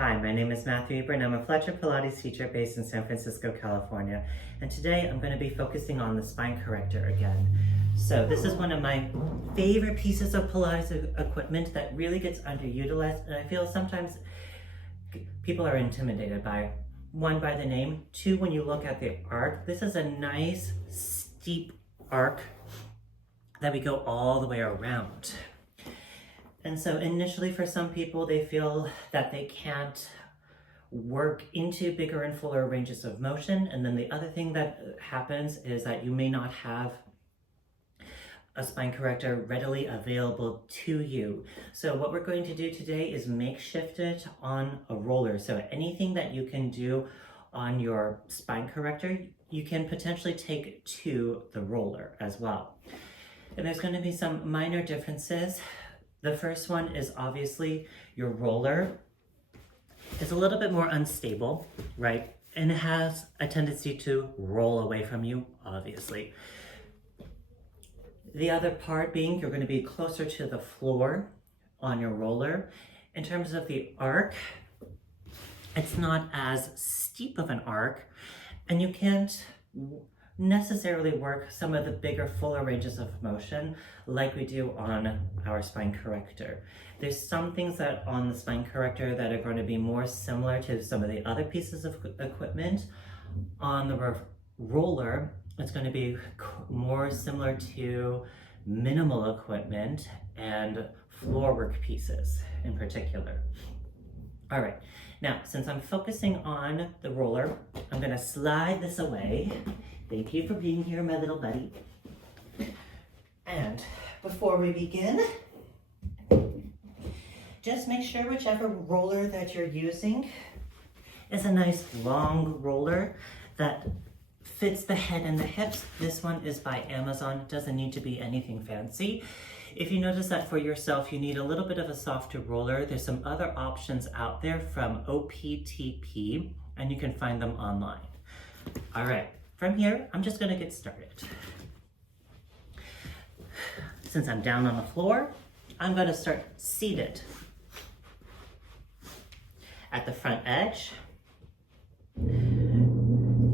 Hi, my name is Matthew Eber and I'm a Fletcher Pilates teacher based in San Francisco, California. And today I'm going to be focusing on the spine corrector again. So this is one of my favorite pieces of Pilates equipment that really gets underutilized, and I feel sometimes people are intimidated by, one, by the name, two, when you look at the arc. This is a nice steep arc that we go all the way around. And so initially for some people, they feel that they can't work into bigger and fuller ranges of motion. And then the other thing that happens is that you may not have a spine corrector readily available to you. So what we're going to do today is makeshift it on a roller. So anything that you can do on your spine corrector, you can potentially take to the roller as well. And there's going to be some minor differences. The first one is obviously your roller is a little bit more unstable, right? And it has a tendency to roll away from you, obviously. The other part being you're going to be closer to the floor on your roller. In terms of the arc, it's not as steep of an arc, and you can't necessarily work some of the bigger, fuller ranges of motion like we do on our spine corrector. There's some things that on the spine corrector that are going to be more similar to some of the other pieces of equipment. On the roller, it's going to be more similar to minimal equipment and floor work pieces in particular. All right, now since I'm focusing on the roller, I'm going to slide this away. Thank you for being here, my little buddy. And before we begin, just make sure whichever roller that you're using is a nice long roller that fits the head and the hips. This one is by Amazon. It doesn't need to be anything fancy. If you notice that for yourself, you need a little bit of a softer roller, there's some other options out there from OPTP, and you can find them online. All right. From here, I'm just going to get started. Since I'm down on the floor, I'm going to start seated at the front edge.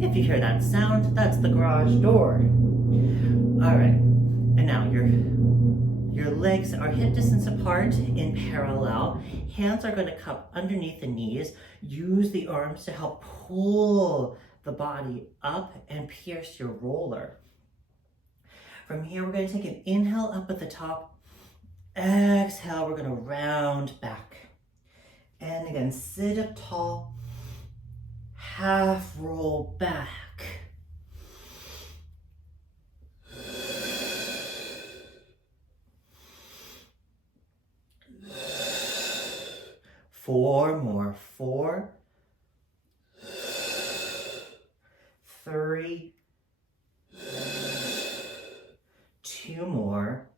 If you hear that sound, that's the garage door. All right, and now your legs are hip distance apart in parallel. Hands are going to cup underneath the knees. Use the arms to help pull the body up and pierce your roller. From here, we're going to take an inhale up at the top. Exhale, we're going to round back. And again, sit up tall. Half roll back. Four more. 4, 3, 2 more.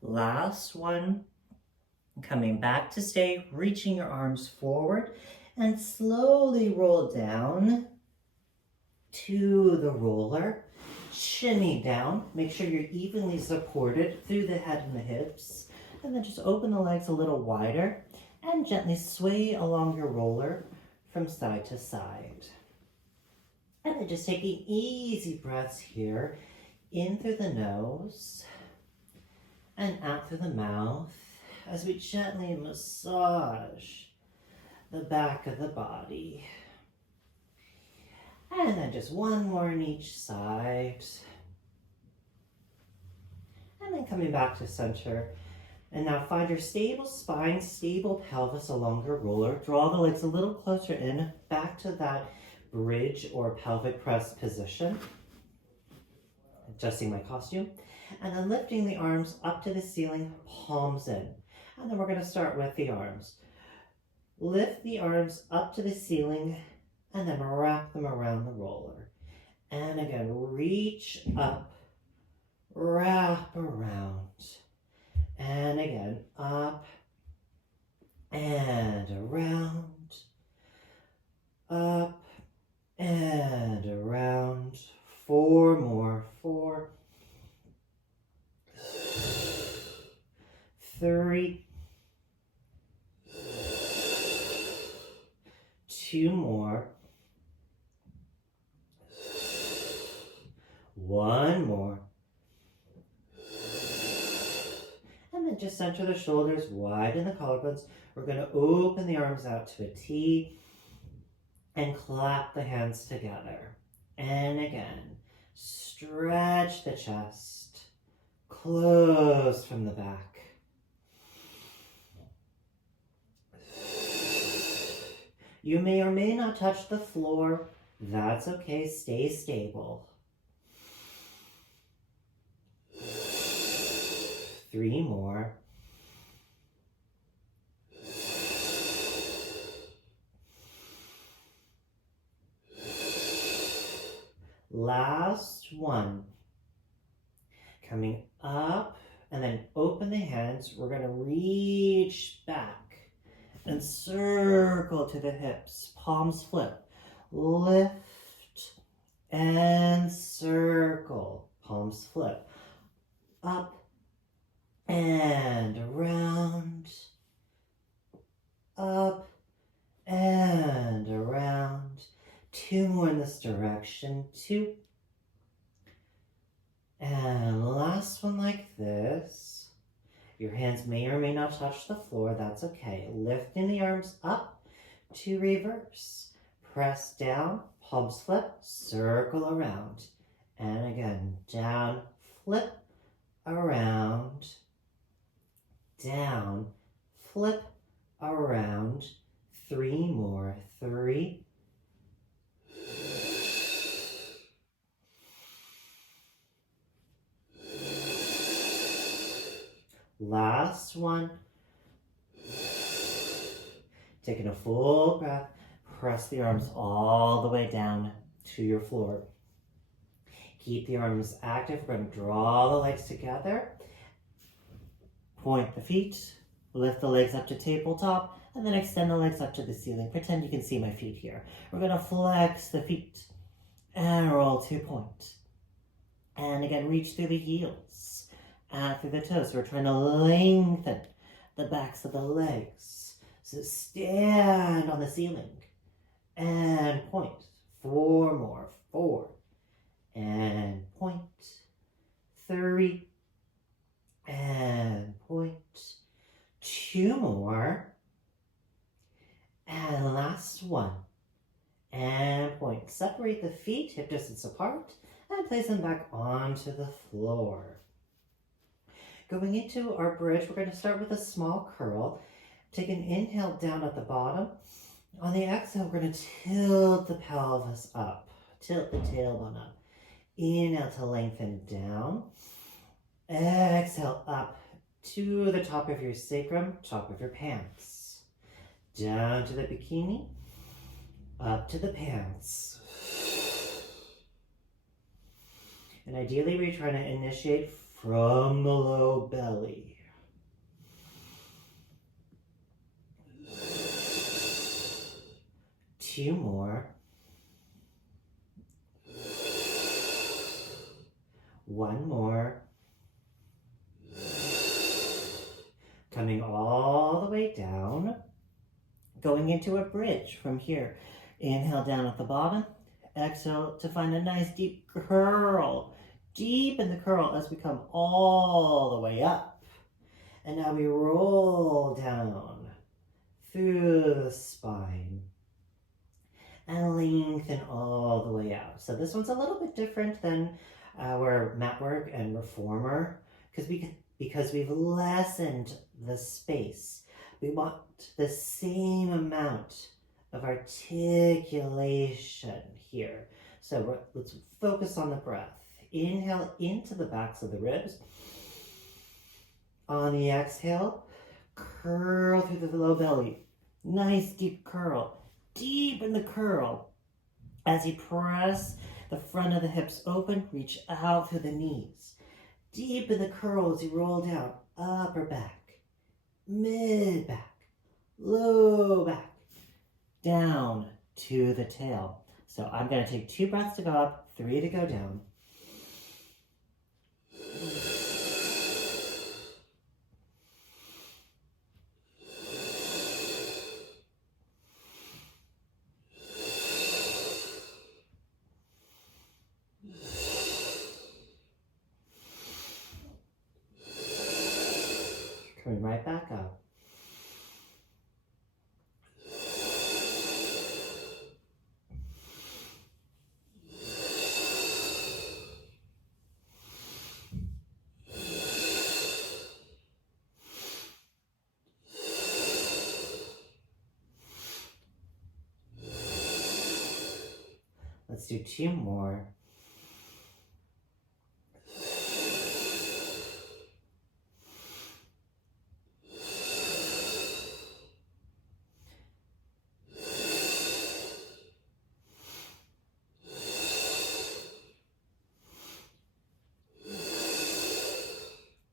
Last one. Coming back to stay, reaching your arms forward and slowly roll down to the roller. Shimmy down. Make sure you're evenly supported through the head and the hips. And then just open the legs a little wider and gently sway along your roller from side to side. And then just taking easy breaths here, in through the nose and out through the mouth as we gently massage the back of the body. And then just one more on each side. And then coming back to center. And now find your stable spine, stable pelvis along your roller. Draw the legs a little closer in, back to that bridge or pelvic press position. Adjusting my costume. And then lifting the arms up to the ceiling, palms in. And then we're going to start with the arms. Lift the arms up to the ceiling and then wrap them around the roller. And again, reach up, wrap around. And again, up and around, up and around. 4 more. 4, 3, 2 more. 1 more. And then just center the shoulders, widen the collarbones. We're going to open the arms out to a T and clap the hands together. And again, stretch the chest, close from the back. You may or may not touch the floor. That's okay, stay stable. 3 more. Last one. Coming up, and then open the hands. We're going to reach back and circle to the hips. Palms flip. Lift and circle. Palms flip. Up and around. Up and around. 2 more in this direction. 2. And last one like this. Your hands may or may not touch the floor. That's okay. Lifting the arms up to reverse. Press down, palms flip, circle around. And again, down, flip, around, down, flip, around. 3 more. 3. Last one. Taking a full breath. Press the arms all the way down to your floor. Keep the arms active. We're going to draw the legs together. Point the feet. Lift the legs up to tabletop. And then extend the legs up to the ceiling. Pretend you can see my feet here. We're going to flex the feet. And roll to point. And again, reach through the heels. And through the toes. So we're trying to lengthen the backs of the legs. So stand on the ceiling. And point. 4 more. 4. And point. 3. And point. 2 more. And last one. And point. Separate the feet, hip distance apart, and place them back onto the floor. Going into our bridge, we're going to start with a small curl. Take an inhale down at the bottom. On the exhale, we're going to tilt the pelvis up. Tilt the tailbone up. Inhale to lengthen down. Exhale up to the top of your sacrum, top of your pants. Down to the bikini. Up to the pants. And ideally, we're trying to initiate from the low belly. Two more. One more. Coming all the way down. Going into a bridge from here. Inhale down at the bottom. Exhale to find a nice deep curl. Deepen the curl as we come all the way up. And now we roll down through the spine and lengthen all the way out. So this one's a little bit different than our mat work and reformer because we've lessened the space. We want the same amount of articulation here. So let's focus on the breath. Inhale into the backs of the ribs. On the exhale, curl through the low belly. Nice deep curl. Deepen the curl. As you press the front of the hips open, reach out through the knees. Deepen the curl as you roll down. Upper back, mid back, low back, down to the tail. So I'm going to take 2 breaths to go up, 3 to go down. Coming right back up. Let's do 2 more.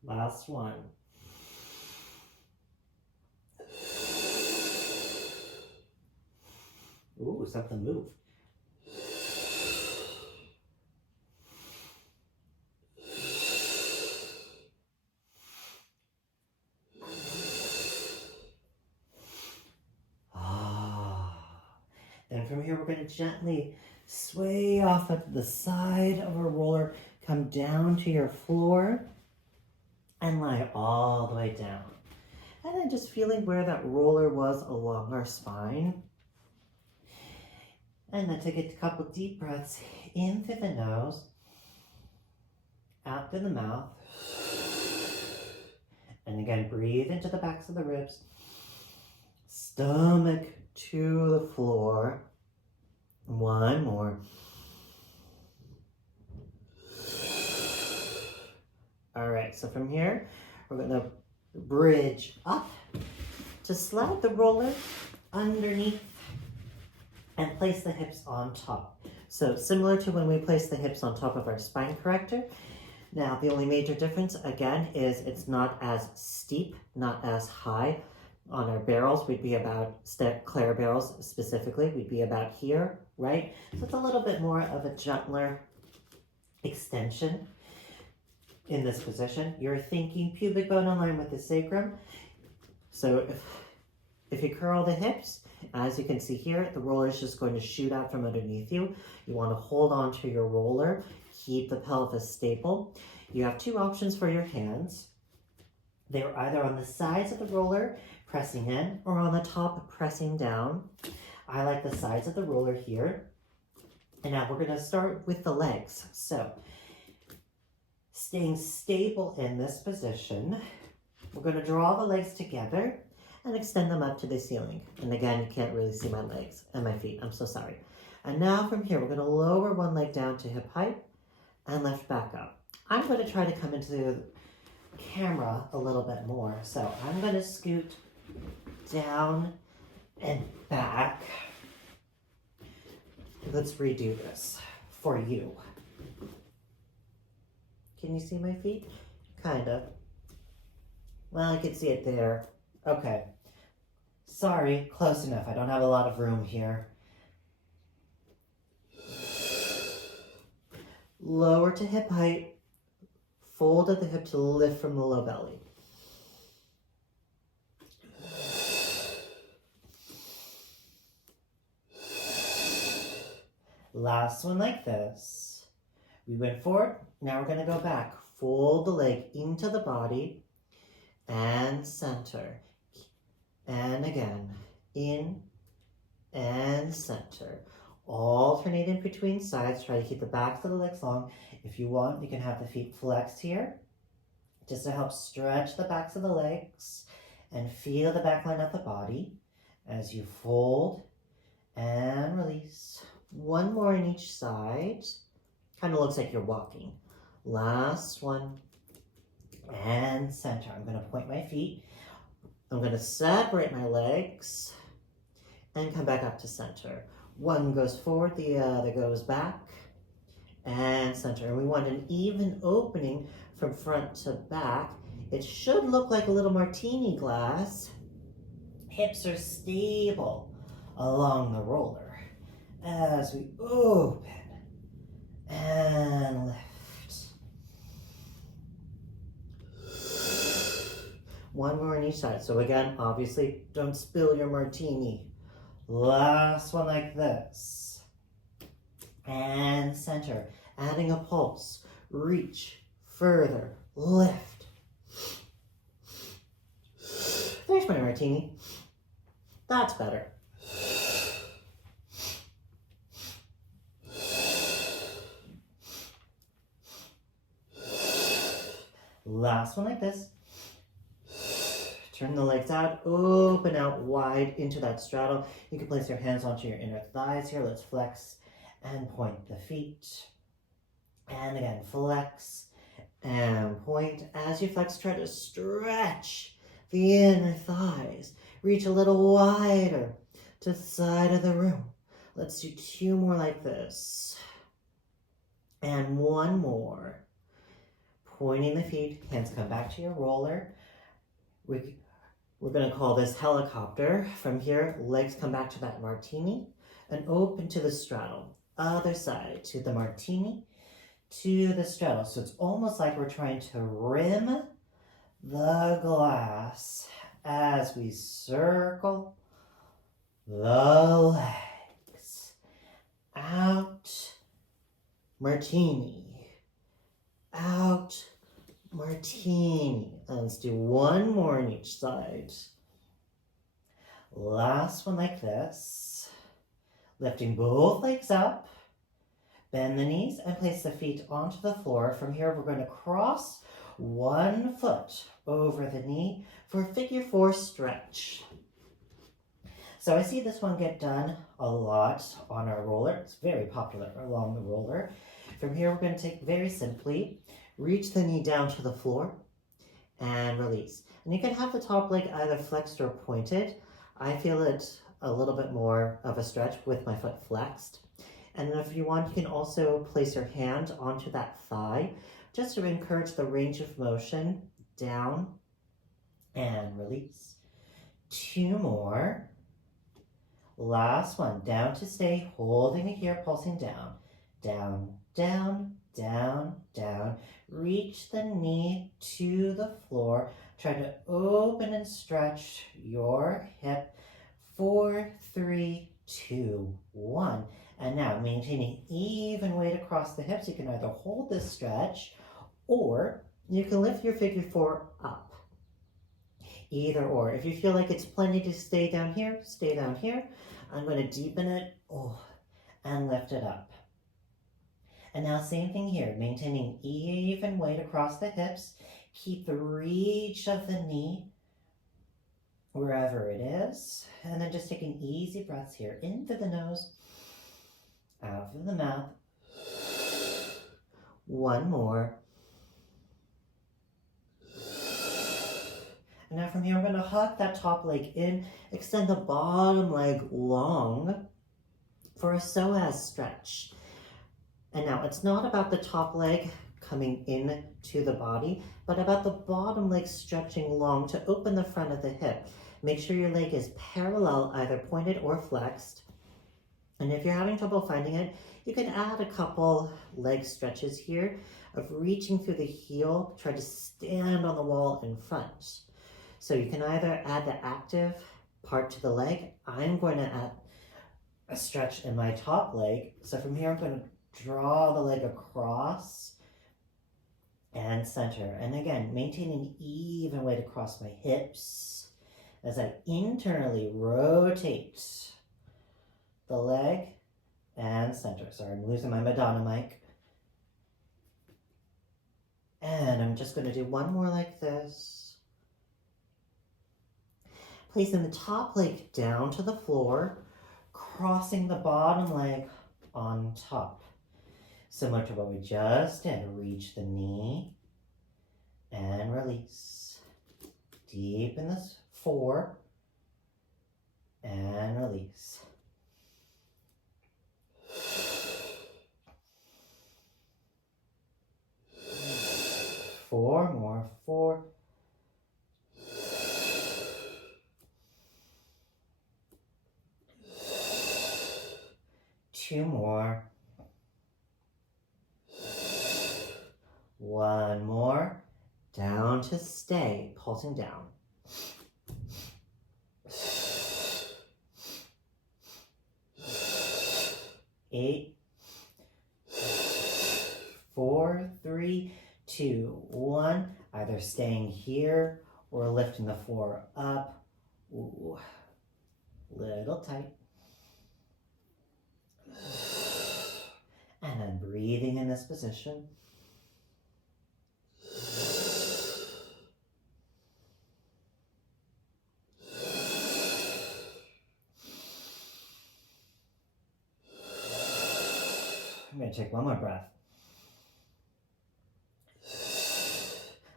Last one. Ooh, something moved. Then from here, we're going to gently sway off at the side of our roller, come down to your floor, and lie all the way down. And then just feeling where that roller was along our spine. And then take a couple deep breaths in through the nose, out through the mouth. And again, breathe into the backs of the ribs. Stomach to the floor. 1 more. All right, so from here, we're gonna bridge up to slide the roller underneath and place the hips on top. So similar to when we place the hips on top of our spine corrector. Now, the only major difference, again, is it's not as steep, not as high. On our barrels, we'd be about, Claire barrels specifically, we'd be about here, right? So it's a little bit more of a gentler extension in this position. You're thinking pubic bone in line with the sacrum. So if you curl the hips, as you can see here, the roller is just going to shoot out from underneath you. You want to hold on to your roller, keep the pelvis stable. You have 2 options for your hands. They're either on the sides of the roller, pressing in, or on the top, pressing down. I like the sides of the roller here. And now we're going to start with the legs. So, staying stable in this position, we're going to draw the legs together and extend them up to the ceiling. And again, you can't really see my legs and my feet. I'm so sorry. And now from here, we're going to lower one leg down to hip height and lift back up. I'm going to try to come into the camera a little bit more. So I'm going to scoot down and back. Let's redo this for you. Can you see my feet? Kind of. Well, I can see it there. Okay. Sorry, close enough. I don't have a lot of room here. Lower to hip height. Fold at the hip to lift from the low belly. Last one like this. We went forward. Now we're going to go back. Fold the leg into the body and center. And again, in and center. Alternate in between sides. Try to keep the backs of the legs long. If you want, you can have the feet flexed here, just to help stretch the backs of the legs and feel the back line of the body as you fold and release. 1 more on each side. Kind of looks like you're walking. Last one. And center. I'm going to point my feet. I'm going to separate my legs and come back up to center. One goes forward, the other goes back and center. And we want an even opening from front to back. It should look like a little martini glass. Hips are stable along the roller as we open and lift. 1 more on each side. So again, obviously, don't spill your martini. Last one like this. And center. Adding a pulse. Reach further. Lift. Here's my martini. That's better. Last one like this. Turn the legs out, open out wide into that straddle. You can place your hands onto your inner thighs here. Let's flex and point the feet. And again, flex and point. As you flex, try to stretch the inner thighs. Reach a little wider to the side of the room. Let's do 2 more like this. And 1 more. Pointing the feet, hands come back to your roller. We're going to call this helicopter. From here, legs come back to that martini and open to the straddle. Other side to the martini, to the straddle. So it's almost like we're trying to rim the glass as we circle the legs. Out, martini. Out, martini. And let's do 1 more on each side. Last one like this. Lifting both legs up. Bend the knees and place the feet onto the floor. From here, we're going to cross 1 foot over the knee for a figure 4 stretch. So I see this one get done a lot on our roller. It's very popular along the roller. From here, we're going to take very simply, reach the knee down to the floor and release. And you can have the top leg either flexed or pointed. I feel it a little bit more of a stretch with my foot flexed. And then if you want, you can also place your hand onto that thigh just to encourage the range of motion. Down and release. 2 more. Last one. Down to stay, holding it here, pulsing down. Down, down, down, down. Reach the knee to the floor. Try to open and stretch your hip. 4, 3, 2, 1. And now maintaining even weight across the hips. You can either hold this stretch or you can lift your figure 4 up. Either or. If you feel like it's plenty to stay down here, stay down here. I'm going to deepen it and lift it up. And now same thing here, maintaining even weight across the hips. Keep the reach of the knee wherever it is. And then just taking easy breaths here, in through the nose, out through the mouth. 1 more. And now from here, I'm going to hug that top leg in, extend the bottom leg long for a psoas stretch. And now it's not about the top leg coming in to the body, but about the bottom leg stretching long to open the front of the hip. Make sure your leg is parallel, either pointed or flexed. And if you're having trouble finding it, you can add a couple leg stretches here of reaching through the heel, try to stand on the wall in front. So you can either add the active part to the leg. I'm going to add a stretch in my top leg. So from here, I'm going to draw the leg across and center. And again, maintaining even weight across my hips as I internally rotate the leg and center. Sorry, I'm losing my Madonna mic. And I'm just going to do 1 more like this. Placing the top leg down to the floor, crossing the bottom leg on top. Similar to what we just did. Reach the knee and release. Deepen this 4 and release. 4 more. 4. 2 more. 1 more. Down to stay, pulsing down. 8, 4, 3, 2, 1. Either staying here or lifting the 4 up Ooh, little tight. And then breathing in this position. I'm going to take one more breath.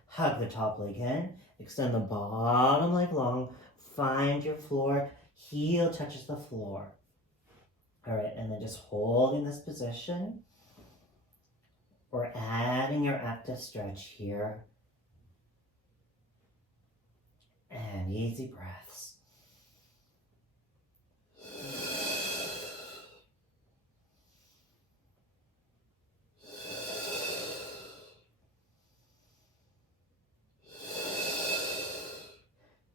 Hug the top leg in. Extend the bottom leg long. Find your floor. Heel touches the floor. All right, and then just holding this position. Or adding your active stretch here. And easy breaths.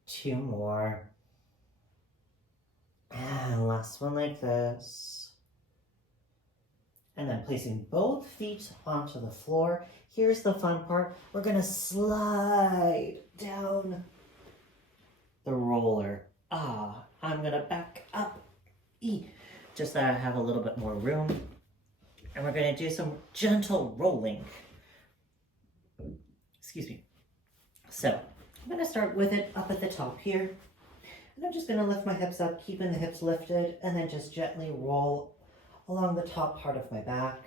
Two more. And last one like this. And then placing both feet onto the floor. Here's the fun part. We're gonna slide down the roller. I'm gonna back up. Just that I have a little bit more room. And we're gonna do some gentle rolling. Excuse me. So, I'm gonna start with it up at the top here. And I'm just gonna lift my hips up, keeping the hips lifted, and then just gently roll along the top part of my back.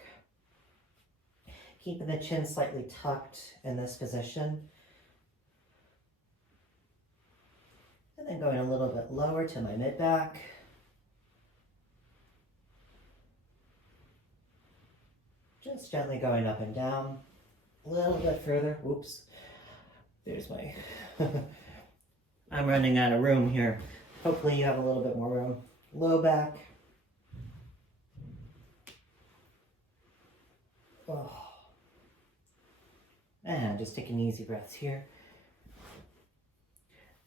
Keeping the chin slightly tucked in this position. And then going a little bit lower to my mid-back. Just gently going up and down. A little bit further. Oops. There's my... I'm running out of room here. Hopefully you have a little bit more room. Low back. Oh. And just taking easy breaths here.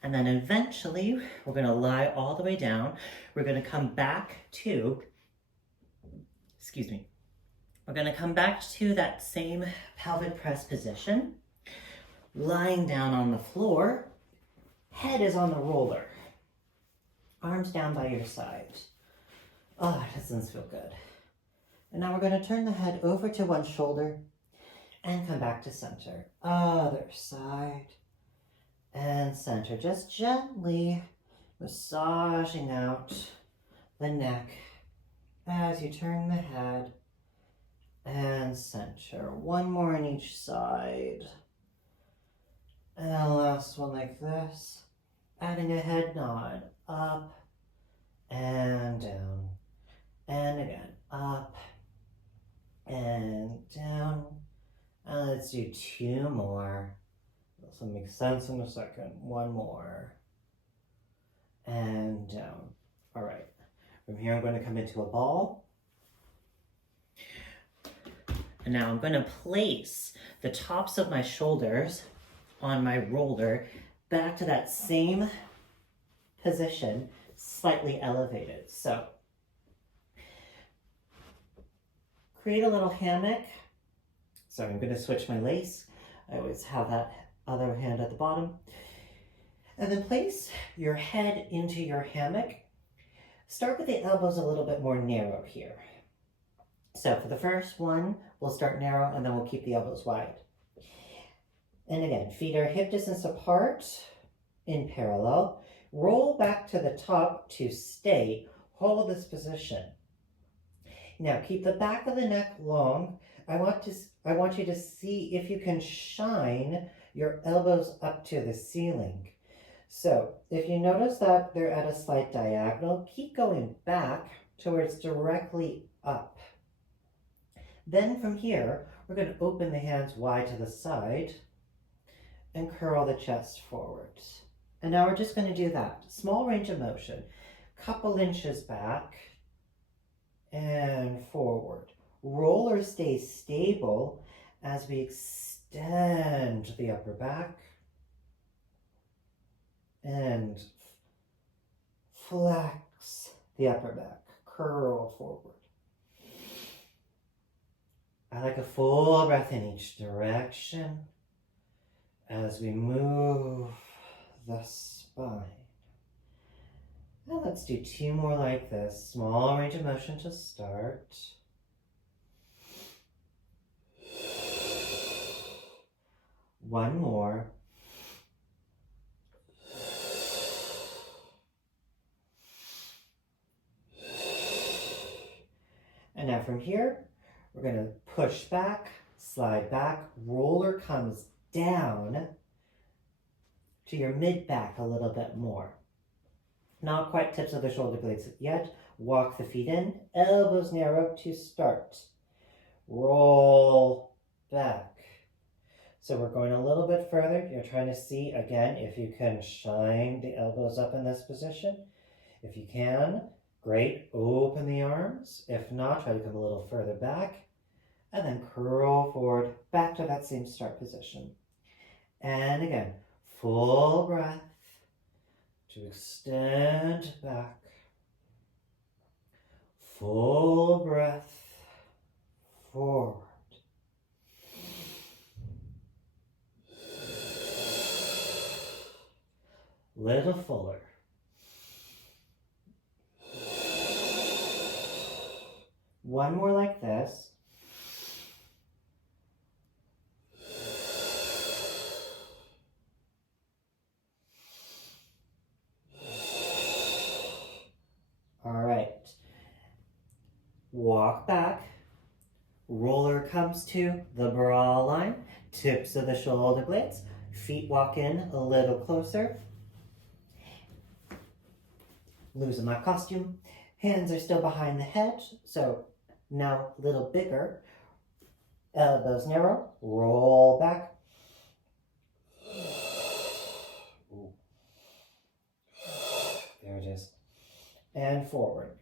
And then eventually we're going to lie all the way down. We're going to come back to, we're going to come back to that same pelvic press position. Lying down on the floor. Head is on the roller. Arms down by your side. Oh, that doesn't feel good. And now we're going to turn the head over to one shoulder and come back to center. Other side and center. Just gently massaging out the neck as you turn the head and center. One more on each side. And last one like this. Adding a head nod. Up and down. And again. Up and down. And let's do two more. This will make sense in a second. One more. And down. All right. From here, I'm going to come into a ball. And now I'm going to place the tops of my shoulders on my roller back to that same position, slightly elevated. So create a little hammock. So I'm going to switch my lace. I always have that other hand at the bottom. And then place your head into your hammock. Start with the elbows a little bit more narrow here. So for the first one, we'll start narrow and then we'll keep the elbows wide. And again, feet are hip distance apart in parallel. Roll back to the top to stay. Hold this position. Now keep the back of the neck long. I want you to see if you can shine your elbows up to the ceiling. So if you notice that they're at a slight diagonal, keep going back to where it's directly up. Then from here, we're going to open the hands wide to the side and curl the chest forward. And now we're just going to do that. Small range of motion. Couple inches back and forward. Roller stays stable as we extend the upper back and flex the upper back. Curl forward. I like a full breath in each direction as we move the spine. And let's do 2 more like this. Small range of motion to start. One more. And now from here, we're going to push back, slide back, roller comes down to your mid-back a little bit more. Not quite tips of the shoulder blades yet. Walk the feet in, elbows narrow to start. Roll back. So we're going a little bit further. You're trying to see, again, if you can shine the elbows up in this position. If you can, great, open the arms. If not, try to come a little further back. And then curl forward, back to that same start position. And again, full breath to extend back. Full breath forward. Little fuller. One more like this. All right. Walk back. Roller comes to the bra line. Tips of the shoulder blades. Feet walk in a little closer. Losing my costume. Hands are still behind the head, so now a little bigger. Elbows narrow. Roll back. There it is. And forward.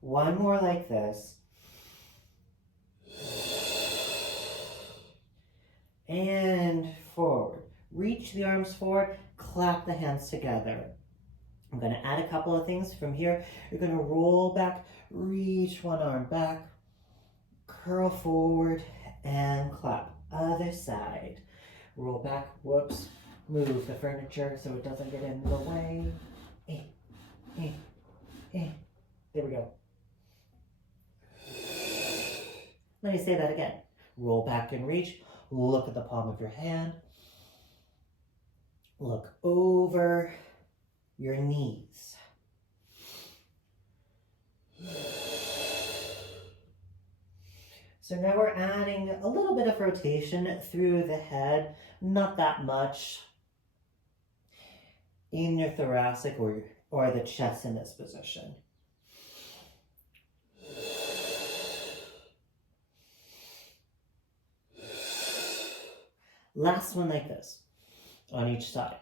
One more like this. And forward. Reach the arms forward, clap the hands together. I'm going to add a couple of things from here. You're going to roll back, reach one arm back, curl forward, and clap. Other side. Roll back, whoops. Move the furniture so it doesn't get in the way. There we go. Let me say that again. Roll back and reach. Look at the palm of your hand. Look over your knees. So now we're adding a little bit of rotation through the head, not that much in your thoracic or the chest in this position. Last one like this, on each side.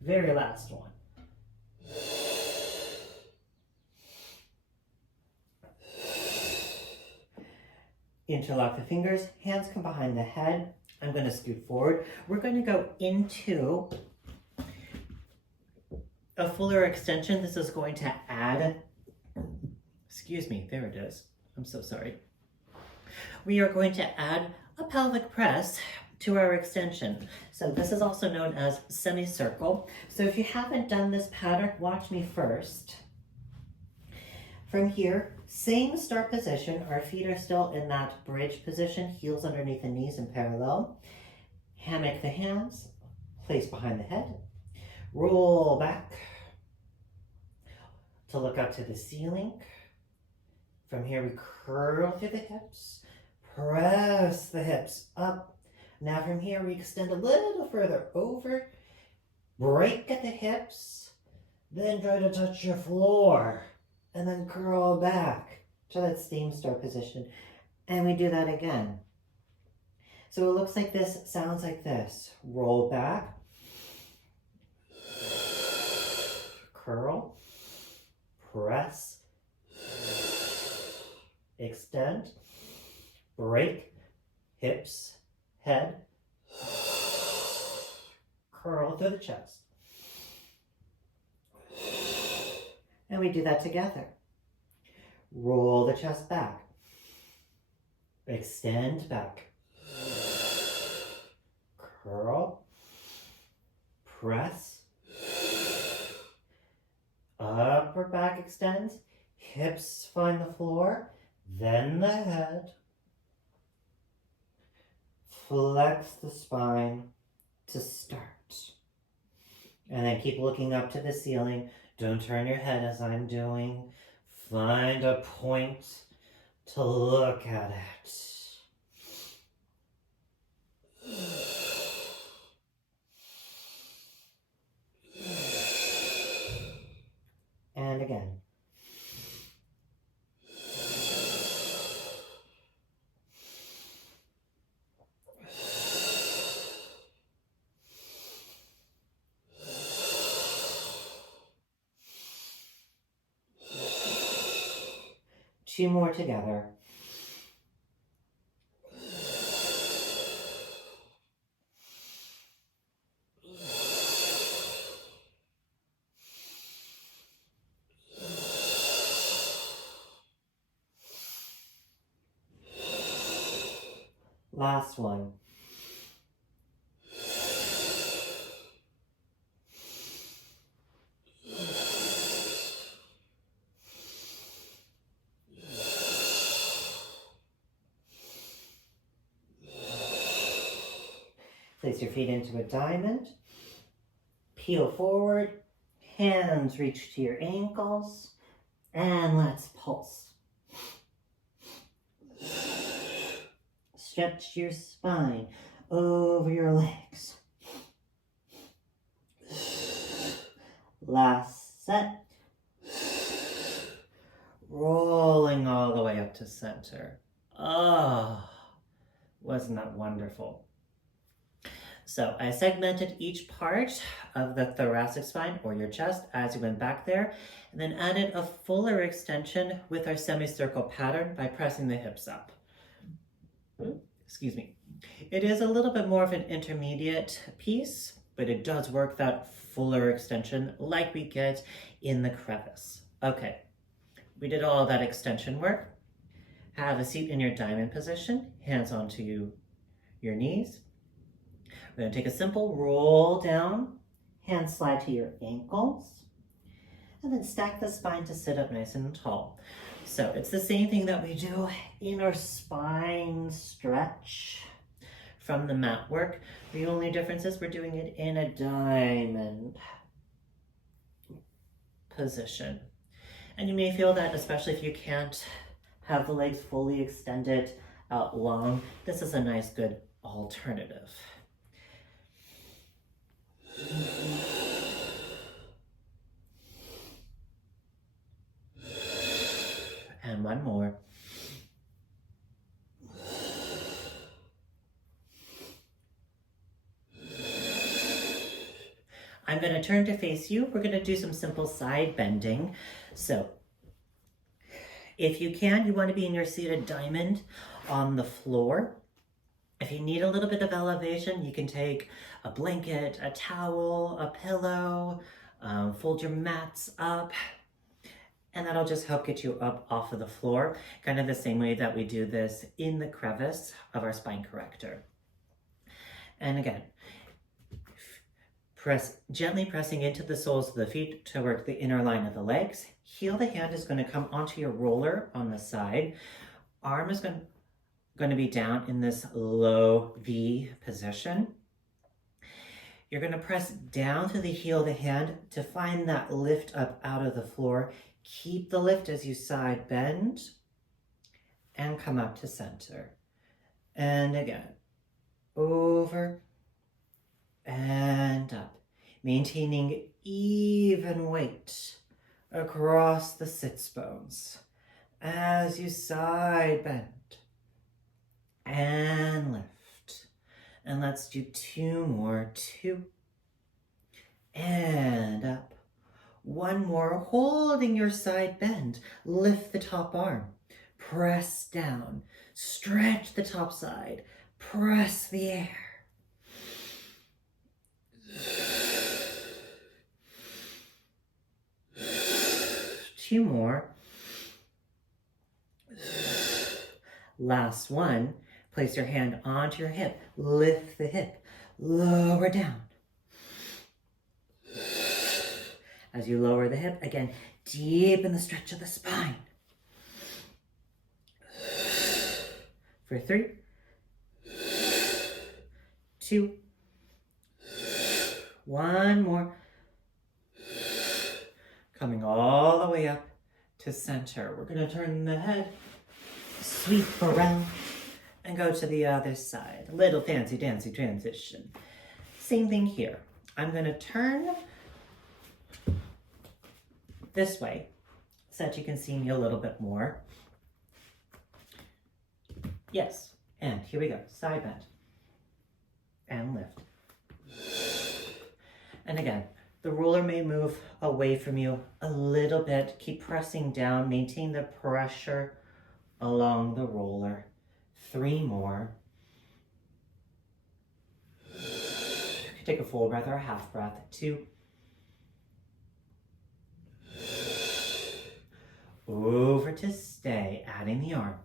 Very last one. Interlock the fingers, hands come behind the head. I'm going to scoot forward. We're going to go into a fuller extension. This is going to add, excuse me, there it is. I'm so sorry. We are going to add a pelvic press to our extension. So this is also known as semicircle. So if you haven't done this pattern, watch me first. From here, same start position. Our feet are still in that bridge position, heels underneath the knees in parallel. Hammock the hands, place behind the head. Roll back to look up to the ceiling. From here, we curl through the hips, press the hips up. Now from here, we extend a little further over, break at the hips, then try to touch your floor, and then curl back to that same start position. And we do that again. So it looks like this, sounds like this. Roll back, curl, press, extend, break, hips, head, curl through the chest. And we do that together. Roll the chest back, extend back, curl, press, upper back extends, hips find the floor, then the head, flex the spine to start. And then keep looking up to the ceiling. Don't turn your head as I'm doing. Find a point to look at it. And again. Two more together. Last one. Place your feet into a diamond. Peel forward. Hands reach to your ankles. And let's pulse. Stretch your spine over your legs. Last set. Rolling all the way up to center. Oh, wasn't that wonderful? So I segmented each part of the thoracic spine or your chest as you went back there, and then added a fuller extension with our semicircle pattern by pressing the hips up. Excuse me. It is a little bit more of an intermediate piece, but it does work that fuller extension like we get in the crevice. Okay, we did all that extension work. Have a seat in your diamond position, hands onto your knees. We're going to take a simple roll down, hands slide to your ankles, and then stack the spine to sit up nice and tall. So it's the same thing that we do in our spine stretch from the mat work. The only difference is we're doing it in a diamond position. And you may feel that, especially if you can't have the legs fully extended out long, this is a nice, good alternative. And one more. I'm going to turn to face you. We're going to do some simple side bending. So if you can, you want to be in your seated diamond on the floor. If you need a little bit of elevation, you can take a blanket, a towel, a pillow, fold your mats up, and that'll just help get you up off of the floor, kind of the same way that we do this in the crevice of our spine corrector. And again, gently pressing into the soles of the feet to work the inner line of the legs. Heel of the hand is going to come onto your roller on the side. Arm is going to be down in this low V position. You're going to press down to the heel of the hand to find that lift up out of the floor. Keep the lift as you side bend and come up to center. And again, over and up, maintaining even weight across the sits bones as you side bend and lift. And let's do two more. 2 and up. One more, holding your side bend. Lift the top arm. press down, stretch the top side, press the air. 2 more. Last one. Place your hand onto your hip, lift the hip, lower down. As you lower the hip, again, deepen the stretch of the spine. For 3, 2, 1 more. Coming all the way up to center. We're gonna turn the head, sweep around, and go to the other side. A little fancy dancy transition. Same thing here. I'm gonna turn this way so that you can see me a little bit more. Yes, and here we go. Side bend and lift. And again, the roller may move away from you a little bit. Keep pressing down, maintain the pressure along the roller. 3 more. Take a full breath or a half breath. 2. Over to stay, adding the arm.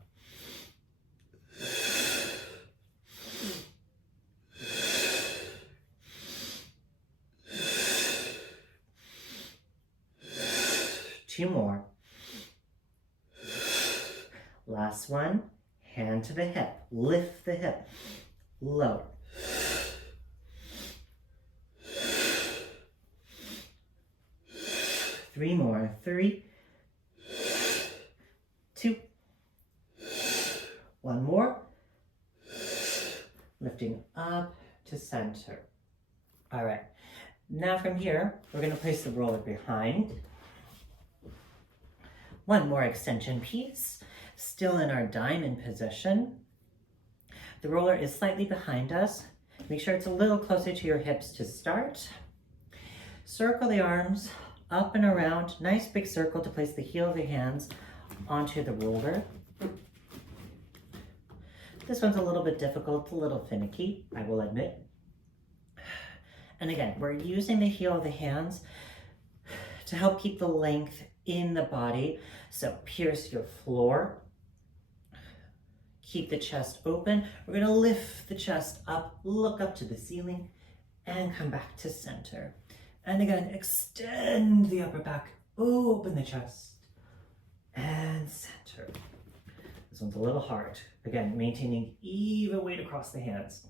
2 more. Last one, hand to the hip, lift the hip, lower. 3 more. 3, 2, 1 more. Lifting up to center. All right, now from here, we're gonna place the roller behind. 1 more extension piece, still in our diamond position. The roller is slightly behind us. Make sure it's a little closer to your hips to start. Circle the arms up and around. Nice big circle to place the heel of your hands onto the roller. This one's a little bit difficult, a little finicky, I will admit. And again, we're using the heel of the hands to help keep the length in the body. So pierce your floor. Keep the chest open. We're gonna lift the chest up, look up to the ceiling, and come back to center. And again, extend the upper back, open the chest, and center. This one's a little hard. Again, maintaining even weight across the hands.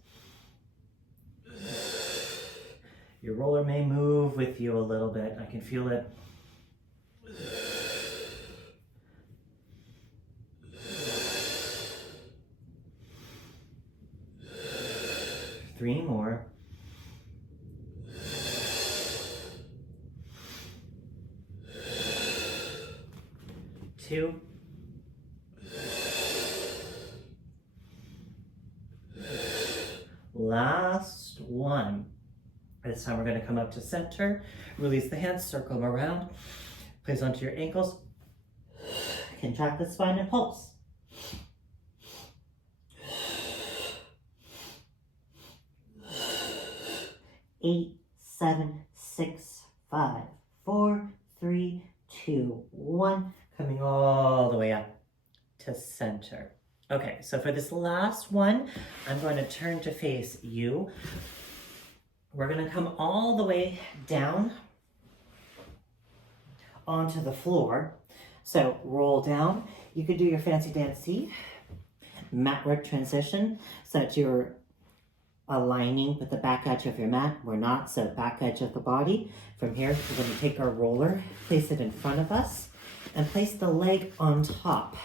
Your roller may move with you a little bit. I can feel it. 3 more. 2. Last one. This time we're going to come up to center, release the hands, circle them around, place onto your ankles, contract the spine and pulse. 8, 7, 6, 5, 4, 3, 2, 1. Coming all the way up to center. Okay, so for this last one, I'm going to turn to face you. We're going to come all the way down onto the floor. So roll down. You could do your fancy dancy mat work transition so that you're aligning with the back edge of your mat. We're not, so back edge of the body. From here, we're going to take our roller, place it in front of us, and place the leg on top.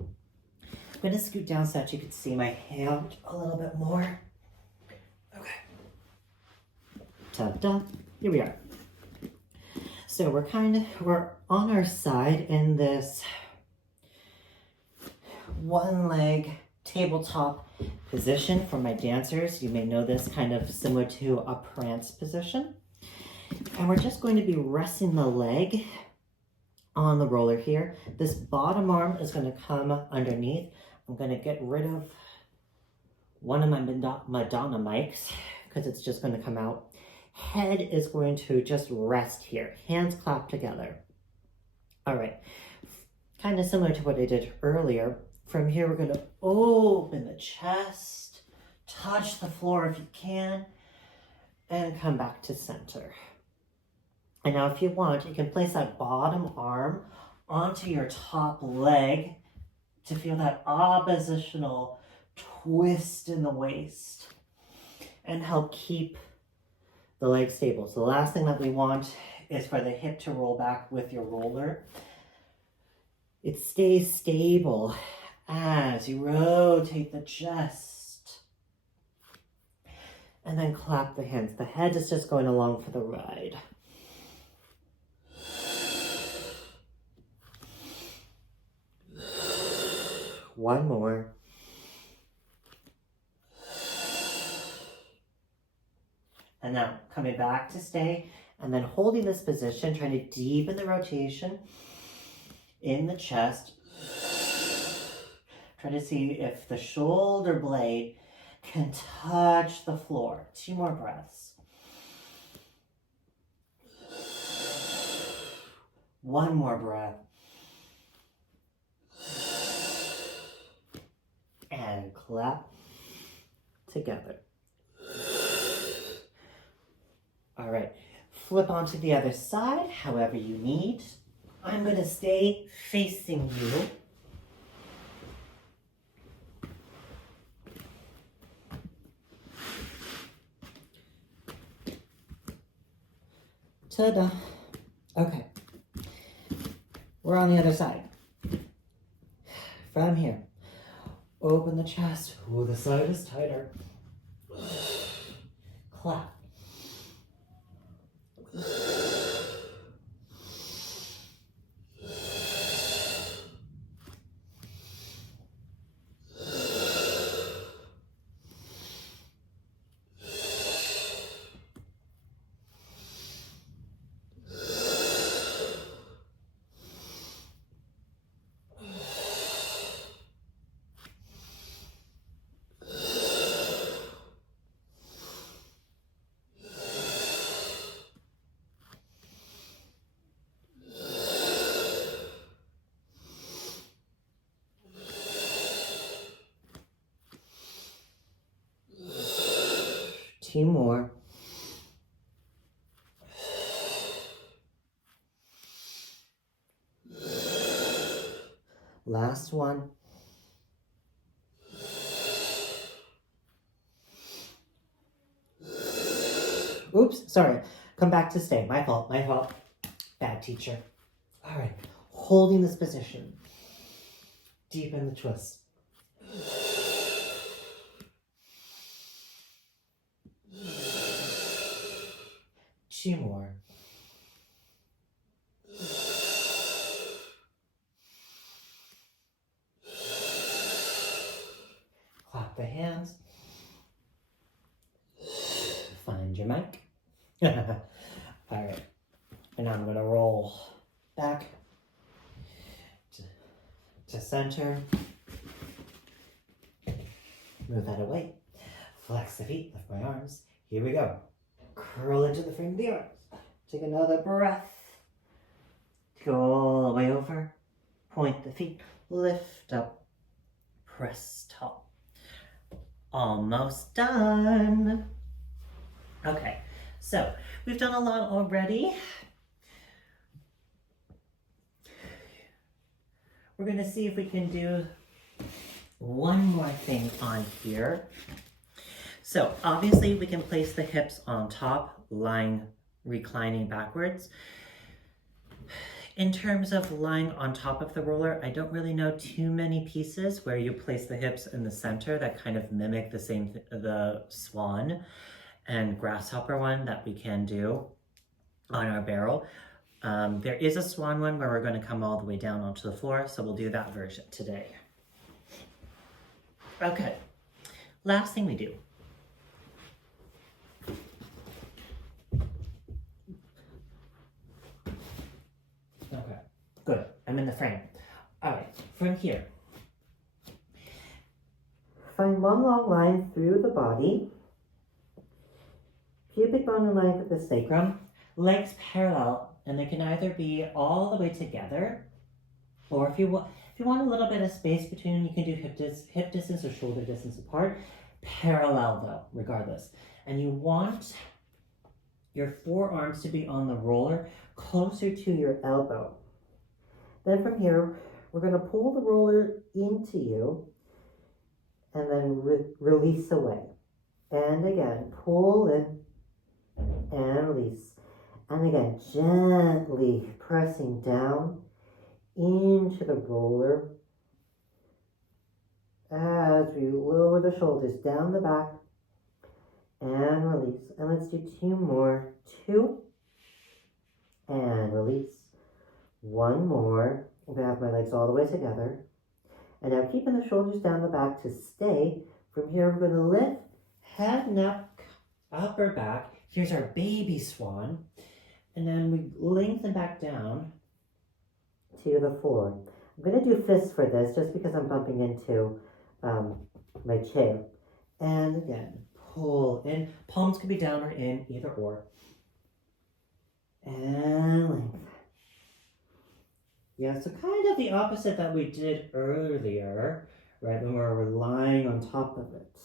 I'm going to scoot down so that you can see my hand a little bit more. Okay. Ta-da. Here we are. So we're on our side in this one leg tabletop position. For my dancers, you may know this, kind of similar to a prance position. And we're just going to be resting the leg on the roller here. This bottom arm is going to come underneath. I'm going to get rid of one of my Madonna mics because it's just going to come out. Head is going to just rest here. Hands clap together. All right. Kind of similar to what I did earlier. From here, we're going to open the chest, touch the floor if you can, and come back to center. And now if you want, you can place that bottom arm onto your top leg to feel that oppositional twist in the waist and help keep the leg stable. So the last thing that we want is for the hip to roll back with your roller. It stays stable as you rotate the chest. And then clap the hands. The head is just going along for the ride. One more. And now coming back to stay, and then holding this position, trying to deepen the rotation in the chest. Try to see if the shoulder blade can touch the floor. 2 more breaths. 1 more breath. And clap together. All right, flip onto the other side, however you need. I'm going to stay facing you. Ta-da. Okay, we're on the other side. From here, open the chest. Ooh, the side is tighter. Clap. Two more. Last one. Oops, sorry. Come back to stay. My fault, my fault. Bad teacher. All right, holding this position. Deepen the twist. 2 more. Clap the hands. Find your mic. All right. And now I'm going to roll back to center. Move that away. Flex the feet, lift my arms. Here we go. Curl into the frame of the arms. Take another breath. Go all the way over. Point the feet. Lift up. Press tall. Almost done. Okay, so we've done a lot already. We're going to see if we can do one more thing on here. So obviously we can place the hips on top, lying, reclining backwards. In terms of lying on top of the roller, I don't really know too many pieces where you place the hips in the center that kind of mimic the same, the swan and grasshopper one that we can do on our barrel. There is a swan one where we're going to come all the way down onto the floor, so we'll do that version today. Okay, last thing we do. Okay, good. I'm in the frame. All right, from here. Find one long line through the body. Pubic bone in line with the sacrum. Legs parallel, and they can either be all the way together, or if you want a little bit of space between them, you can do hip distance or shoulder distance apart. Parallel though, regardless. And you want your forearms to be on the roller closer to your elbow. Then from here, we're going to pull the roller into you and then release away. And again, pull in and release. And again, gently pressing down into the roller as we lower the shoulders down the back and release. And let's do 2 more. 2 and release. 1 more. I'm going to have my legs all the way together. And now keeping the shoulders down the back to stay. From here, I'm going to lift, head, neck, upper back. Here's our baby swan. And then we lengthen back down to the floor. I'm going to do fists for this just because I'm bumping into my chair. And again, pull in. Palms could be down or in, either or. And length. Yeah, so kind of the opposite that we did earlier, right, when we were lying on top of it.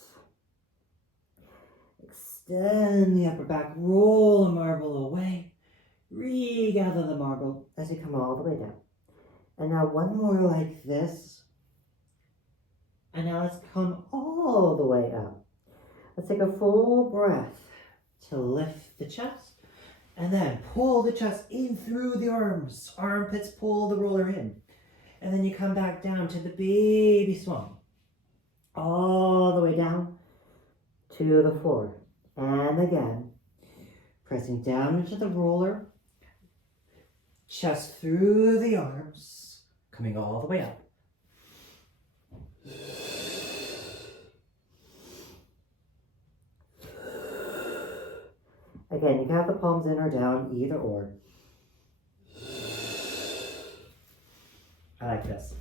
Extend the upper back, roll a marble away, regather the marble as you come all the way down. And now 1 more like this. And now let's come all the way up. Let's take a full breath to lift the chest. And then pull the chest in through the arms. Armpits pull the roller in. And then you come back down to the baby swan. All the way down to the floor. And again, pressing down into the roller. Chest through the arms. Coming all the way up. Again, you can have the palms in or down, either or. I like this.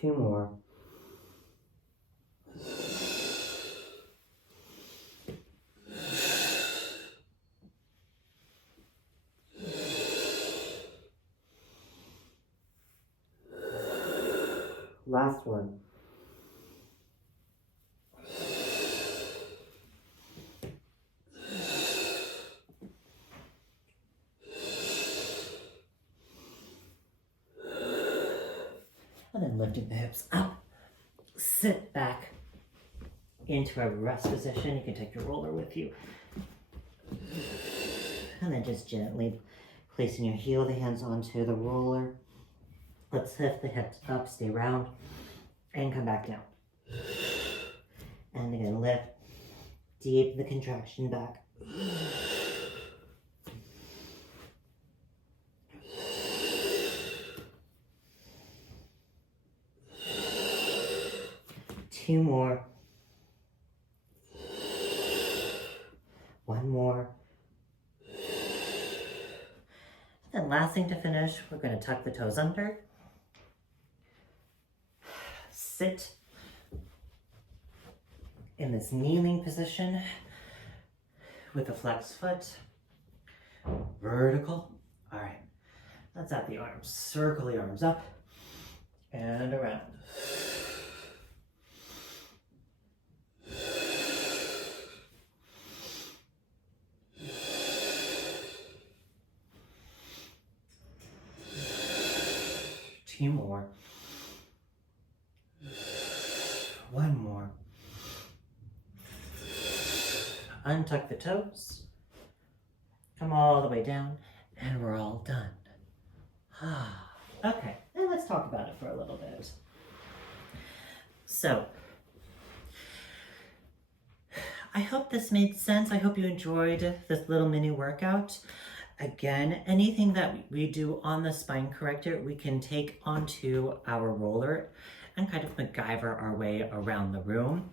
Two more. Last one. And then lifting the hips up. Sit back into a rest position. You can take your roller with you. And then just gently placing your heel, the hands onto the roller. Let's lift the hips up, stay round, and come back down. And again, lift, deep the contraction back. 2 more. 1 more. And last thing to finish, we're going to tuck the toes under. Sit in this kneeling position with a flexed foot. Vertical. All right. Let's have the arms. Circle the arms up and around. Two more. 1 more. Untuck the toes. Come all the way down, and we're all done. Okay, and let's talk about it for a little bit. So, I hope this made sense. I hope you enjoyed this little mini workout. Again, anything that we do on the spine corrector, we can take onto our roller and kind of MacGyver our way around the room.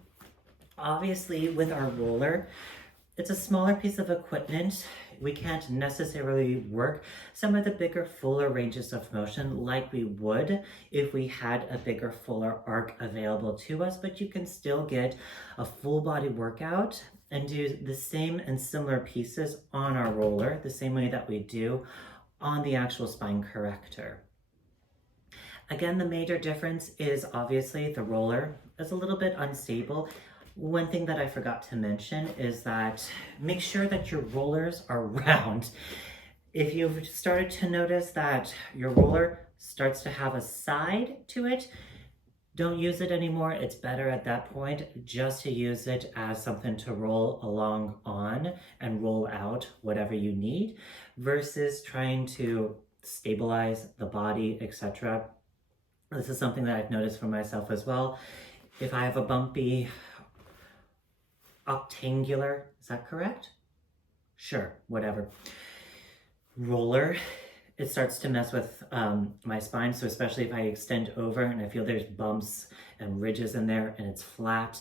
Obviously, with our roller, it's a smaller piece of equipment. We can't necessarily work some of the bigger, fuller ranges of motion like we would if we had a bigger, fuller arc available to us, but you can still get a full body workout and do the same and similar pieces on our roller, the same way that we do on the actual spine corrector. Again, the major difference is obviously the roller is a little bit unstable. One thing that I forgot to mention is that make sure that your rollers are round. If you've started to notice that your roller starts to have a side to it, don't use it anymore. It's better at that point just to use it as something to roll along on and roll out whatever you need versus trying to stabilize the body, etc. This is something that I've noticed for myself as well. If I have a bumpy octangular, is that correct? Sure, whatever. Roller, it starts to mess with my spine. So especially if I extend over and I feel there's bumps and ridges in there and it's flat,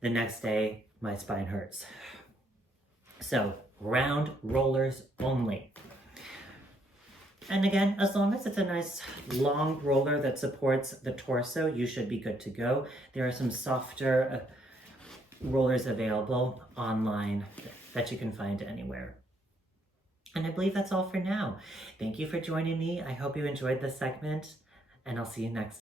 the next day my spine hurts. So round rollers only. And again, as long as it's a nice long roller that supports the torso, you should be good to go. There are some softer rollers available online that you can find anywhere. And I believe that's all for now. Thank you for joining me. I hope you enjoyed this segment, and I'll see you next time.